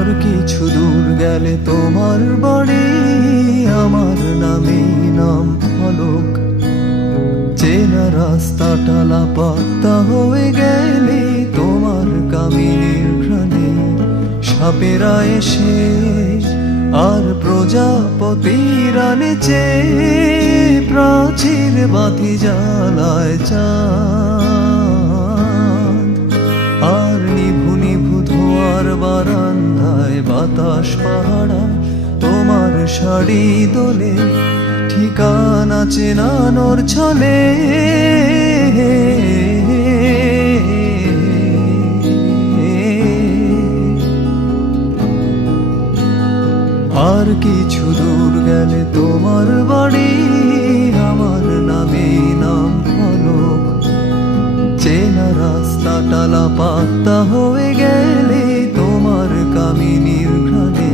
আর কিছু দূর গেলে তোমার বাড়ি, আমার নামে নাম ফলক। চেনা রাস্তাটা লাপাত্তা হয়ে গেলে তোমার কামিনীর ঘ্রাণে সাপেরা এসে আর প্রজাপতিরা নেচে প্রাচীর বাতি জ্বালায় চাঁদ। আর নিভু নিভু ধোয়ার বারান্দায় বাতাস পাহাড়ায় তোমার শাড়ি দোলে, ঠিকানা চেনানোর ছলে। আর কিছু দূর গেলে তোমার বাড়ি, আমার নামে নাম ফলক। চেনা রাস্তাটা লাপাত্তা হয়ে গেলে তোমার কামিনীর ঘ্রাণে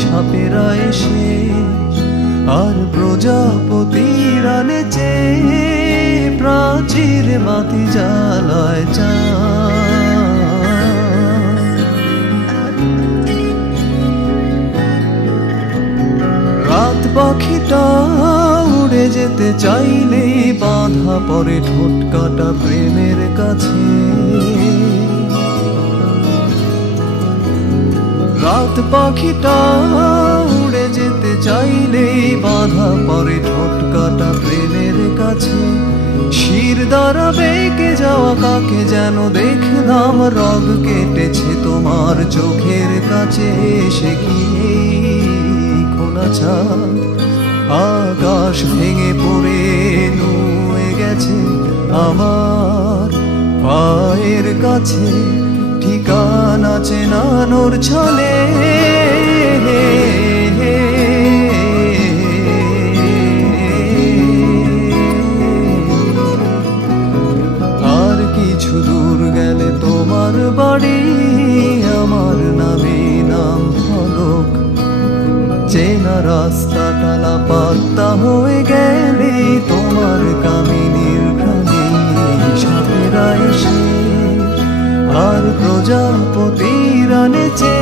সাপেরা এসে আর প্রজাপতিরা নেচে প্রাচীর বাতি জ্বালায় চাঁদ। রাত পাখিটা উড়ে যেতে চাইলে বাঁধা পড়ে ঠোঁট কাটা প্রেমের কাছে। রাত পাখিটা উড়ে যেতে চাইলে বাঁধা পড়ে ঠোঁট কাটা প্রেমের কাছে। শির দ্বারা বেঁকে যাওয়া কাকে যেন দেখলাম, রগ কেটেছে তোমার চোখের কাছে। সে কি খোলা ছাদ, আকাশ ভেঙে পড়ে নুয়ে গেছে আমার পায়ের কাছে, ঠিকানা চেনানোর ছলে। আর কিছু দূর গেলে তোমার বাড়ি, আমার নামে নাম ফলক। চেনা রাস্তাটা লাপাত্তা হয়ে গেলে তোমার কামিনীর ঘ্রাণে সাপেরা এসে আর প্রজাপতিরা নেচে